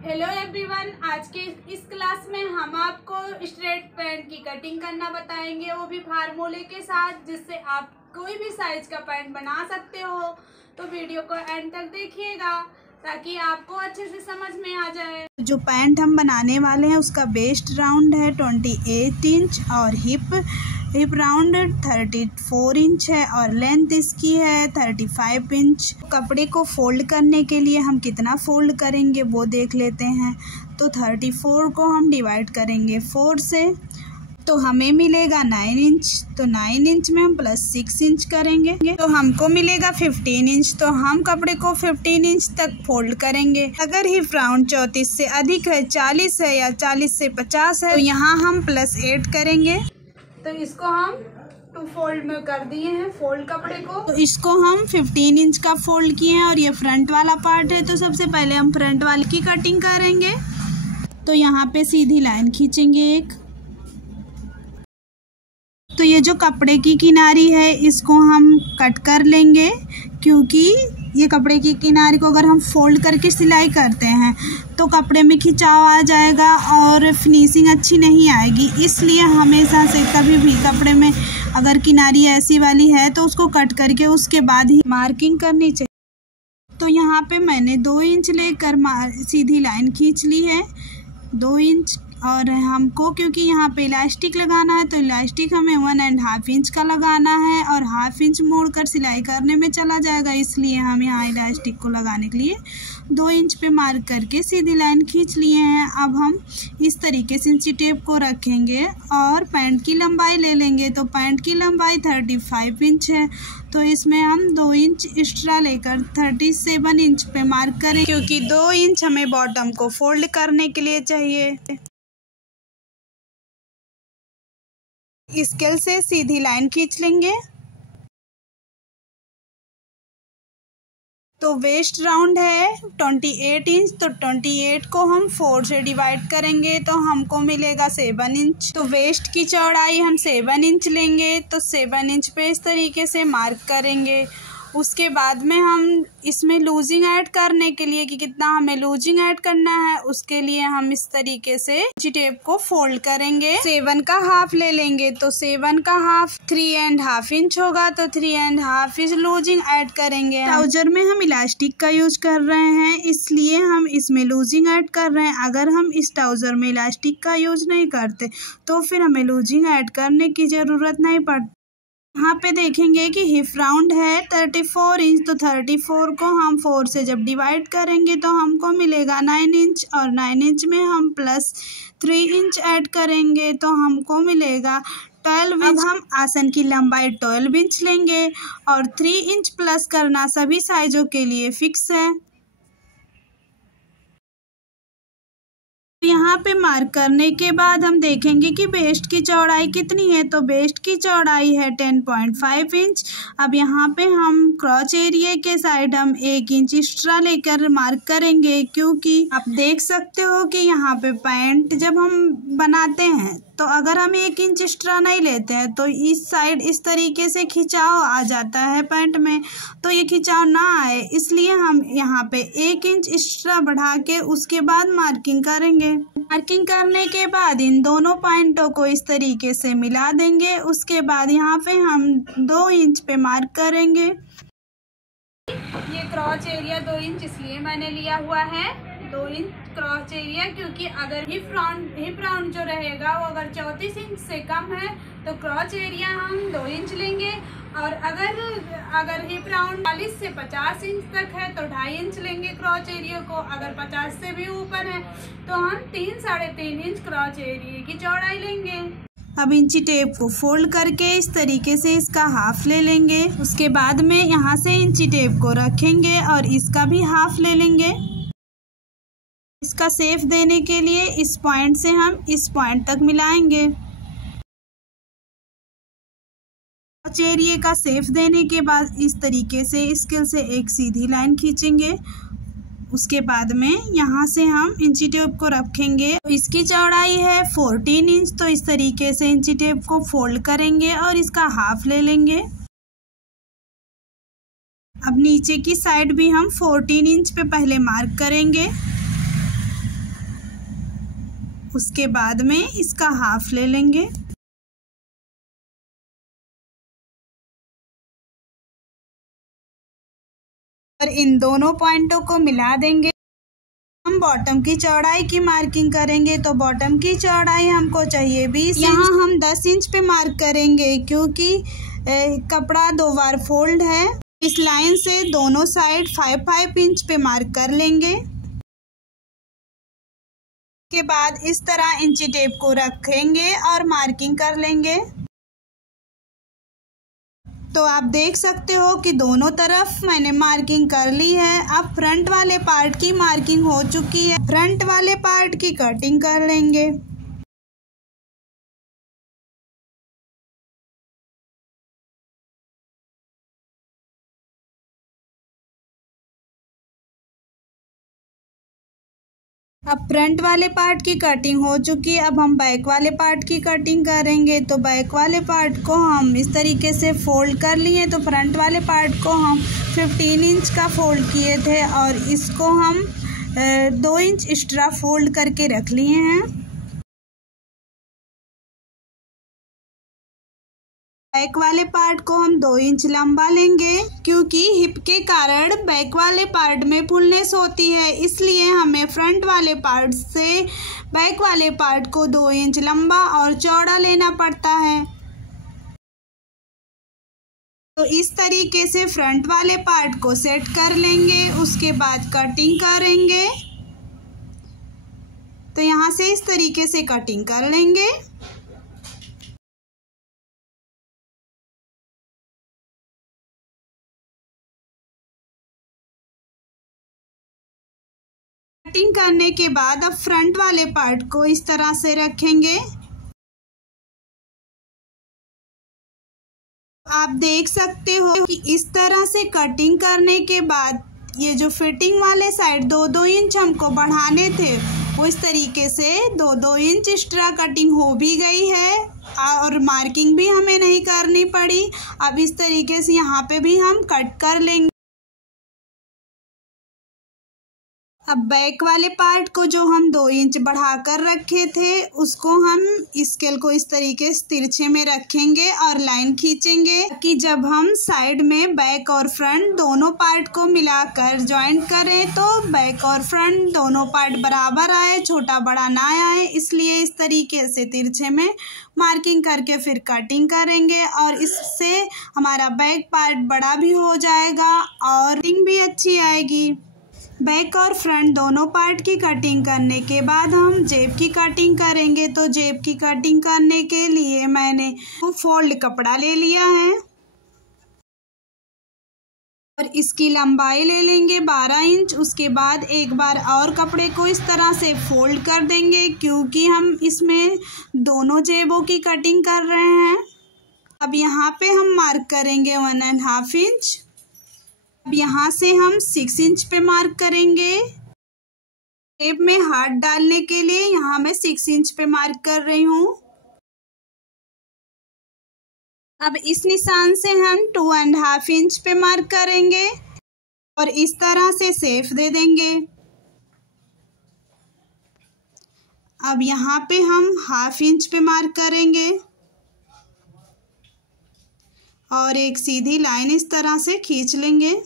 Hello everyone, आज के इस क्लास में हम आपको स्ट्रेट पैंट की कटिंग करना बताएंगे, वो भी फार्मूले के साथ, जिससे आप कोई भी साइज का पैंट बना सकते हो। तो वीडियो को एंड तक देखिएगा ताकि आपको अच्छे से समझ में आ जाए। जो पैंट हम बनाने वाले हैं उसका वेस्ट राउंड है 28 इंच और हिप राउंड 34 इंच है और लेंथ इसकी है 35 इंच। कपड़े को फोल्ड करने के लिए हम कितना फोल्ड करेंगे वो देख लेते हैं। तो 34 को हम डिवाइड करेंगे 4 से, तो हमें मिलेगा 9 इंच। तो 9 इंच में हम +6 इंच करेंगे तो हमको मिलेगा 15 इंच। तो हम कपड़े को 15 इंच तक फोल्ड करेंगे। अगर हिप राउंड 34 से अधिक है, 40 है या 40 से 50 है, तो यहाँ हम +8 करेंगे। तो इसको हम 2 फोल्ड में कर दिए हैं, फोल्ड कपड़े को। तो इसको हम 15 इंच का फोल्ड किए हैं और ये फ्रंट वाला पार्ट है। तो सबसे पहले हम फ्रंट वाले की कटिंग करेंगे। तो यहाँ पे सीधी लाइन खींचेंगे एक। तो ये जो कपड़े की किनारी है इसको हम कट कर लेंगे, क्योंकि ये कपड़े की किनारी को अगर हम फोल्ड करके सिलाई करते हैं तो कपड़े में खिंचाव आ जाएगा और फिनिशिंग अच्छी नहीं आएगी। इसलिए हमेशा से कभी भी कपड़े में अगर किनारी ऐसी वाली है तो उसको कट करके उसके बाद ही मार्किंग करनी चाहिए। तो यहाँ पे मैंने 2 इंच लेकर सीधी लाइन खींच ली है, 2 इंच। और हमको क्योंकि यहाँ पे इलास्टिक लगाना है तो इलास्टिक हमें 1.5 इंच का लगाना है और 1/2 इंच मोड़कर सिलाई करने में चला जाएगा, इसलिए हम यहाँ इलास्टिक को लगाने के लिए 2 इंच पे मार्क करके सीधी लाइन खींच लिए हैं। अब हम इस तरीके से इंची टेप को रखेंगे और पैंट की लंबाई ले लेंगे। तो पैंट की लंबाई 35 इंच है, तो इसमें हम 2 इंच एक्स्ट्रा लेकर 37 इंच पे मार्क करें, क्योंकि 2 इंच हमें बॉटम को फोल्ड करने के लिए चाहिए। स्केल से सीधी लाइन खींच लेंगे। तो वेस्ट राउंड है 28 इंच, तो 28 को हम 4 से डिवाइड करेंगे तो हमको मिलेगा 7 इंच। तो वेस्ट की चौड़ाई हम 7 इंच लेंगे। तो 7 इंच पे इस तरीके से मार्क करेंगे। उसके बाद में हम इसमें लूजिंग ऐड करने के लिए कि कितना हमें लूजिंग ऐड करना है, उसके लिए हम इस तरीके से टेप को फोल्ड करेंगे। 7 का हाफ ले लेंगे। तो 7 का हाफ 3.5 इंच होगा, तो 3.5 इंच लूजिंग ऐड करेंगे। ट्राउजर में हम इलास्टिक का यूज कर रहे हैं, इसलिए हम इसमें लूजिंग ऐड कर रहे हैं। अगर हम इस ट्राउजर में इलास्टिक का यूज नहीं करते तो फिर हमें लूजिंग ऐड करने की ज़रूरत नहीं पड़ती। यहाँ पे देखेंगे कि हिप राउंड है 34 इंच, तो 34 को हम 4 से जब डिवाइड करेंगे तो हमको मिलेगा 9 इंच और 9 इंच में हम +3 इंच ऐड करेंगे तो हमको मिलेगा 12 इंच। अब हम आसन की लंबाई 12 इंच लेंगे और 3 इंच प्लस करना सभी साइजों के लिए फिक्स है। यहाँ पे मार्क करने के बाद हम देखेंगे कि वेस्ट की चौड़ाई कितनी है। तो वेस्ट की चौड़ाई है 10.5 इंच। अब यहाँ पे हम क्रॉच एरिया के साइड हम 1 इंच एक्स्ट्रा लेकर मार्क करेंगे, क्योंकि आप देख सकते हो कि यहाँ पे पैंट जब हम बनाते हैं तो अगर हम 1 इंच एक्स्ट्रा नहीं लेते हैं तो इस साइड इस तरीके से खिंचाव आ जाता है पैंट में। तो ये खिंचाव ना आए इसलिए हम यहाँ पे 1 इंच एक्स्ट्रा बढ़ा के उसके बाद मार्किंग करेंगे। मार्किंग करने के बाद इन दोनों पॉइंटों को इस तरीके से मिला देंगे। उसके बाद यहाँ पे हम 2 इंच पे मार्क करेंगे। ये क्रॉच एरिया 2 इंच इसलिए मैंने लिया हुआ है, 2 इंच क्रॉच एरिया, क्योंकि अगर हिप राउंड जो रहेगा वो अगर 34 इंच से कम है तो क्रॉच एरिया हम 2 इंच लेंगे, और अगर हिप राउंड 40 से 50 इंच तक है तो 2.5 इंच लेंगे क्रॉच एरिया को। अगर 50 से भी ऊपर है तो हम 3-3.5 इंच क्रॉच एरिया की चौड़ाई लेंगे। अब इंची टेप को फोल्ड करके इस तरीके से इसका हाफ ले लेंगे। उसके बाद में यहाँ से इंची टेप को रखेंगे और इसका भी हाफ ले लेंगे। इसका शेप देने के लिए इस पॉइंट से हम इस पॉइंट तक मिलाएंगे। क्रॉच एरिया का शेप देने के बाद इस तरीके से स्केल से एक सीधी लाइन खींचेंगे। उसके बाद में यहाँ से हम इंची टेप को रखेंगे। तो इसकी चौड़ाई है 14 इंच, तो इस तरीके से इंची टेप को फोल्ड करेंगे और इसका हाफ ले लेंगे। अब नीचे की साइड भी हम 14 इंच पे पहले मार्क करेंगे। उसके बाद में इसका हाफ ले लेंगे और इन दोनों पॉइंटों को मिला देंगे। हम बॉटम की चौड़ाई की मार्किंग करेंगे तो बॉटम की चौड़ाई हमको चाहिए 20 इंच। यहाँ हम 10 इंच पे मार्क करेंगे क्योंकि कपड़ा 2 बार फोल्ड है। इस लाइन से दोनों साइड 5-5 इंच पे मार्क कर लेंगे। के बाद इस तरह इंची टेप को रखेंगे और मार्किंग कर लेंगे। तो आप देख सकते हो कि दोनों तरफ मैंने मार्किंग कर ली है। अब फ्रंट वाले पार्ट की मार्किंग हो चुकी है। फ्रंट वाले पार्ट की कटिंग कर लेंगे। अब फ्रंट वाले पार्ट की कटिंग हो चुकी है। अब हम बैक वाले पार्ट की कटिंग करेंगे। तो बैक वाले पार्ट को हम इस तरीके से फोल्ड कर लिए। तो फ्रंट वाले पार्ट को हम 15 इंच का फोल्ड किए थे और इसको हम 2 इंच एक्स्ट्रा फोल्ड करके रख लिए हैं। बैक वाले पार्ट को हम 2 इंच लंबा लेंगे क्योंकि हिप के कारण बैक वाले पार्ट में फुलनेस होती है, इसलिए हमें फ्रंट वाले पार्ट से बैक वाले पार्ट को 2 इंच लंबा और चौड़ा लेना पड़ता है। तो इस तरीके से फ्रंट वाले पार्ट को सेट कर लेंगे। उसके बाद कटिंग करेंगे। तो यहाँ से इस तरीके से कटिंग कर लेंगे। कटिंग करने के बाद अब फ्रंट वाले पार्ट को इस तरह से रखेंगे। आप देख सकते हो कि इस तरह से कटिंग करने के बाद ये जो फिटिंग वाले साइड 2-2 इंच हमको बढ़ाने थे वो इस तरीके से 2-2 इंच एक्स्ट्रा कटिंग हो भी गई है और मार्किंग भी हमें नहीं करनी पड़ी। अब इस तरीके से यहाँ पे भी हम कट कर लेंगे। अब बैक वाले पार्ट को जो हम 2 इंच बढ़ा कर रखे थे उसको हम स्केल को इस तरीके से तिरछे में रखेंगे और लाइन खींचेंगे कि जब हम साइड में बैक और फ्रंट दोनों पार्ट को मिलाकर जॉइंट करें तो बैक और फ्रंट दोनों पार्ट बराबर आए, छोटा बड़ा ना आए। इसलिए इस तरीके से तिरछे में मार्किंग करके फिर कटिंग करेंगे और इससे हमारा बैक पार्ट बड़ा भी हो जाएगा और कटिंग भी अच्छी आएगी। बैक और फ्रंट दोनों पार्ट की कटिंग करने के बाद हम जेब की कटिंग करेंगे। तो जेब की कटिंग करने के लिए मैंने फोल्ड कपड़ा ले लिया है और इसकी लंबाई ले लेंगे 12 इंच। उसके बाद एक बार और कपड़े को इस तरह से फोल्ड कर देंगे क्योंकि हम इसमें दोनों जेबों की कटिंग कर रहे हैं। अब यहाँ पे हम मार्क करेंगे 1.5 इंच। अब यहाँ से हम 6 इंच पे मार्क करेंगे। टेप में हाथ डालने के लिए यहाँ मैं 6 इंच पे मार्क कर रही हूँ। अब इस निशान से हम 2.5 इंच पे मार्क करेंगे और इस तरह से शेप दे देंगे। अब यहाँ पे हम 1/2 इंच पे मार्क करेंगे और एक सीधी लाइन इस तरह से खींच लेंगे।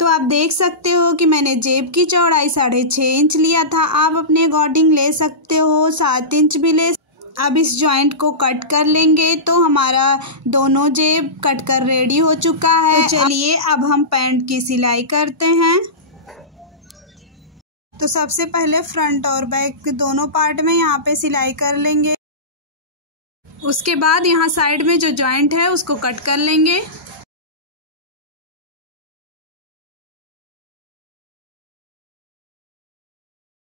तो आप देख सकते हो कि मैंने जेब की चौड़ाई 6.5 इंच लिया था। आप अपने अकॉर्डिंग ले सकते हो, 7 इंच भी ले। अब इस जॉइंट को कट कर लेंगे। तो हमारा दोनों जेब कट कर रेडी हो चुका है। तो चलिए अब हम पैंट की सिलाई करते हैं। तो सबसे पहले फ्रंट और बैक दोनों पार्ट में यहाँ पे सिलाई कर लेंगे। उसके बाद यहाँ साइड में जो जॉइंट है उसको कट कर लेंगे।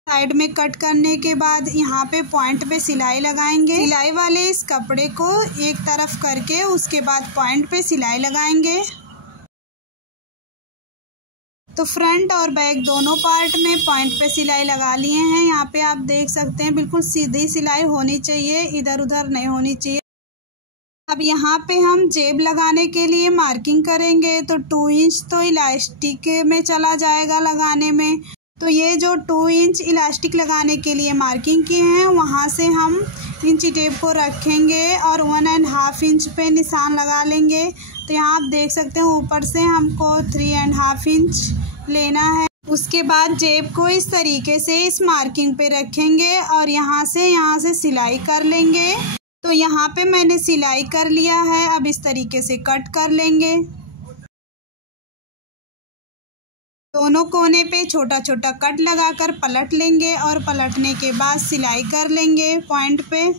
साइड में कट करने के बाद यहाँ पे पॉइंट पे सिलाई लगाएंगे। सिलाई वाले इस कपड़े को एक तरफ करके उसके बाद पॉइंट पे सिलाई लगाएंगे। तो फ्रंट और बैक दोनों पार्ट में पॉइंट पे सिलाई लगा लिए हैं। यहाँ पे आप देख सकते हैं बिल्कुल सीधी सिलाई होनी चाहिए, इधर उधर नहीं होनी चाहिए। अब यहाँ पे हम जेब लगाने के लिए मार्किंग करेंगे, तो 2 इंच तो इलास्टिक में चला जाएगा लगाने में। तो ये जो 2 इंच इलास्टिक लगाने के लिए मार्किंग किए हैं, वहाँ से हम इंची टेप को रखेंगे और 1.5 इंच पे निशान लगा लेंगे। तो यहाँ आप देख सकते हैं ऊपर से हमको 3.5 इंच लेना है। उसके बाद जेब को इस तरीके से इस मार्किंग पे रखेंगे और यहाँ से सिलाई कर लेंगे। तो यहाँ पे मैंने सिलाई कर लिया है। अब इस तरीके से कट कर लेंगे। दोनों कोने पे छोटा छोटा कट लगाकर पलट लेंगे और पलटने के बाद सिलाई कर लेंगे पॉइंट पे।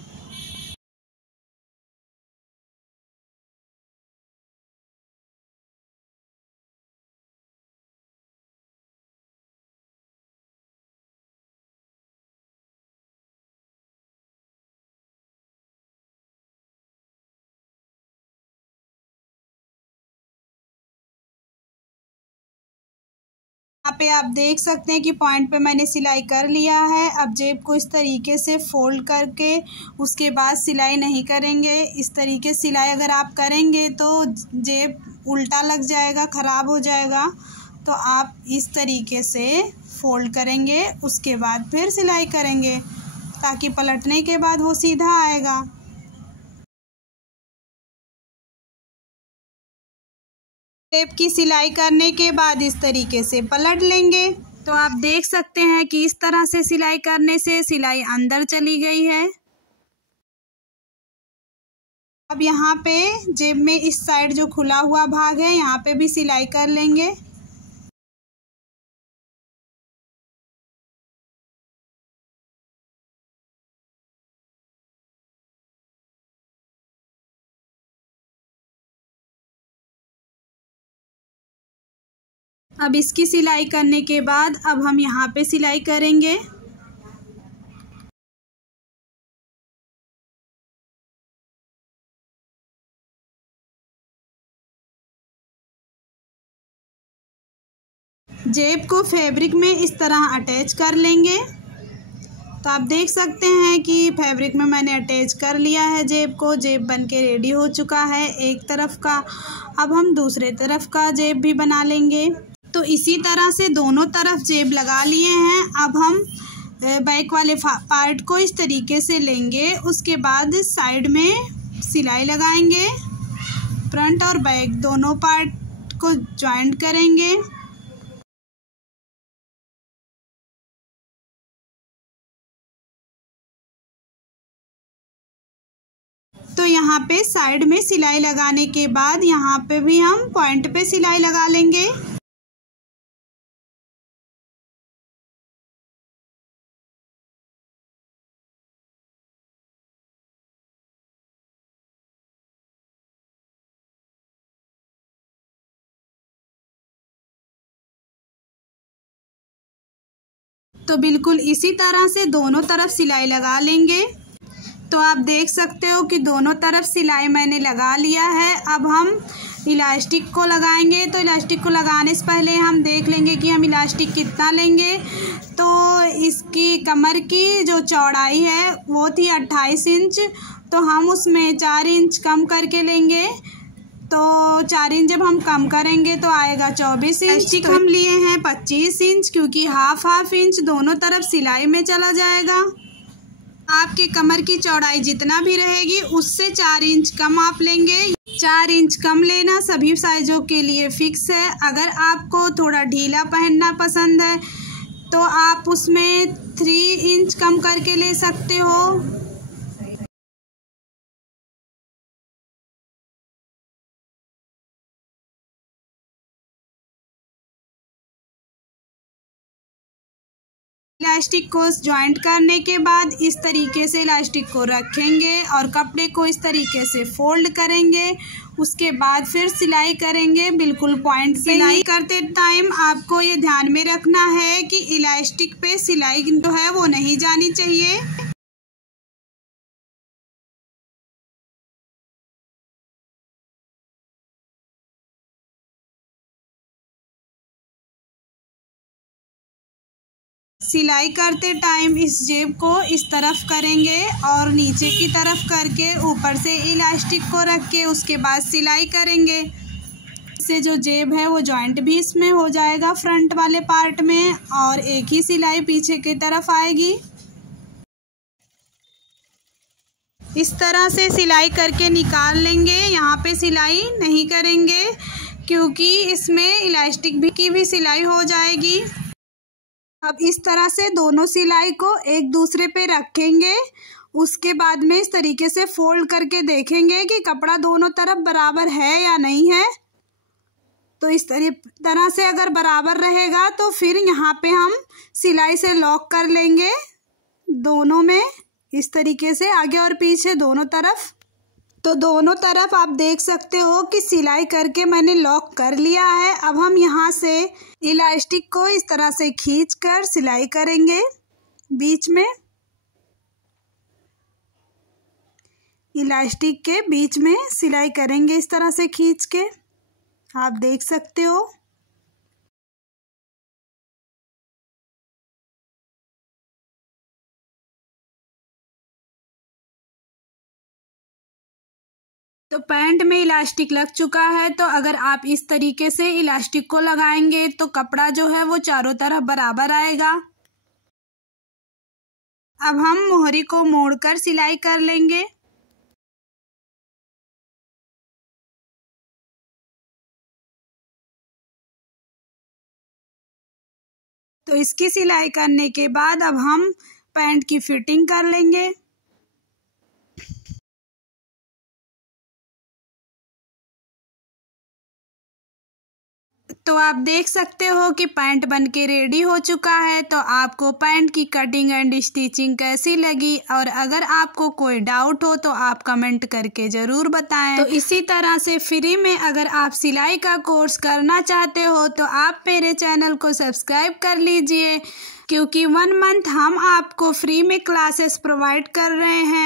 यहाँ पे आप देख सकते हैं कि पॉइंट पे मैंने सिलाई कर लिया है। अब जेब को इस तरीके से फोल्ड करके उसके बाद सिलाई नहीं करेंगे। इस तरीके से सिलाई अगर आप करेंगे तो जेब उल्टा लग जाएगा, ख़राब हो जाएगा। तो आप इस तरीके से फोल्ड करेंगे, उसके बाद फिर सिलाई करेंगे ताकि पलटने के बाद वो सीधा आएगा। टेप की सिलाई करने के बाद इस तरीके से पलट लेंगे। तो आप देख सकते हैं कि इस तरह से सिलाई करने से सिलाई अंदर चली गई है। अब यहाँ पे जेब में इस साइड जो खुला हुआ भाग है, यहाँ पे भी सिलाई कर लेंगे। अब इसकी सिलाई करने के बाद अब हम यहाँ पे सिलाई करेंगे। जेब को फैब्रिक में इस तरह अटैच कर लेंगे। तो आप देख सकते हैं कि फैब्रिक में मैंने अटैच कर लिया है जेब को। जेब बन के रेडी हो चुका है एक तरफ का। अब हम दूसरे तरफ का जेब भी बना लेंगे। तो इसी तरह से दोनों तरफ जेब लगा लिए हैं। अब हम बैक वाले पार्ट को इस तरीके से लेंगे, उसके बाद साइड में सिलाई लगाएंगे। फ्रंट और बैक दोनों पार्ट को जॉइंट करेंगे। तो यहाँ पे साइड में सिलाई लगाने के बाद यहाँ पे भी हम पॉइंट पे सिलाई लगा लेंगे। तो बिल्कुल इसी तरह से दोनों तरफ सिलाई लगा लेंगे। तो आप देख सकते हो कि दोनों तरफ सिलाई मैंने लगा लिया है। अब हम इलास्टिक को लगाएंगे। तो इलास्टिक को लगाने से पहले हम देख लेंगे कि हम इलास्टिक कितना लेंगे। तो इसकी कमर की जो चौड़ाई है वो थी 28 इंच, तो हम उसमें 4 इंच कम करके लेंगे। तो 4 इंच जब हम कम करेंगे तो आएगा 24 इंच। इलास्टिक हम लिए हैं 25 इंच, क्योंकि हाफ इंच दोनों तरफ सिलाई में चला जाएगा। आपके कमर की चौड़ाई जितना भी रहेगी उससे 4 इंच कम आप लेंगे। 4 इंच कम लेना सभी साइजों के लिए फिक्स है। अगर आपको थोड़ा ढीला पहनना पसंद है तो आप उसमें 3 इंच कम करके ले सकते हो। इलास्टिक को ज्वाइंट करने के बाद इस तरीके से इलास्टिक को रखेंगे और कपड़े को इस तरीके से फोल्ड करेंगे। उसके बाद फिर सिलाई करेंगे बिल्कुल पॉइंट। सिलाई करते टाइम आपको ये ध्यान में रखना है कि इलास्टिक पे सिलाई जो है वो नहीं जानी चाहिए। सिलाई करते टाइम इस जेब को इस तरफ करेंगे और नीचे की तरफ करके ऊपर से इलास्टिक को रख के उसके बाद सिलाई करेंगे। इससे जो जेब है वो जॉइंट भी इसमें हो जाएगा फ्रंट वाले पार्ट में और एक ही सिलाई पीछे की तरफ आएगी। इस तरह से सिलाई करके निकाल लेंगे। यहाँ पे सिलाई नहीं करेंगे क्योंकि इसमें इलास्टिक की भी सिलाई हो जाएगी। अब इस तरह से दोनों सिलाई को एक दूसरे पे रखेंगे। उसके बाद में इस तरीके से फोल्ड करके देखेंगे कि कपड़ा दोनों तरफ बराबर है या नहीं है। तो इस तरह से अगर बराबर रहेगा तो फिर यहाँ पे हम सिलाई से लॉक कर लेंगे दोनों में, इस तरीके से आगे और पीछे दोनों तरफ। तो दोनों तरफ आप देख सकते हो कि सिलाई करके मैंने लॉक कर लिया है। अब हम यहाँ से इलास्टिक को इस तरह से खींचकर सिलाई करेंगे बीच में, इलास्टिक के बीच में सिलाई करेंगे इस तरह से खींच के, आप देख सकते हो। तो पैंट में इलास्टिक लग चुका है। तो अगर आप इस तरीके से इलास्टिक को लगाएंगे तो कपड़ा जो है वो चारों तरफ बराबर आएगा। अब हम मोहरी को मोड़कर सिलाई कर लेंगे। तो इसकी सिलाई करने के बाद अब हम पैंट की फिटिंग कर लेंगे। तो आप देख सकते हो कि पैंट बनके रेडी हो चुका है। तो आपको पैंट की कटिंग एंड स्टिचिंग कैसी लगी, और अगर आपको कोई डाउट हो तो आप कमेंट करके ज़रूर बताएं। तो इसी तरह से फ्री में अगर आप सिलाई का कोर्स करना चाहते हो तो आप मेरे चैनल को सब्सक्राइब कर लीजिए, क्योंकि 1 मंथ हम आपको फ्री में क्लासेस प्रोवाइड कर रहे हैं।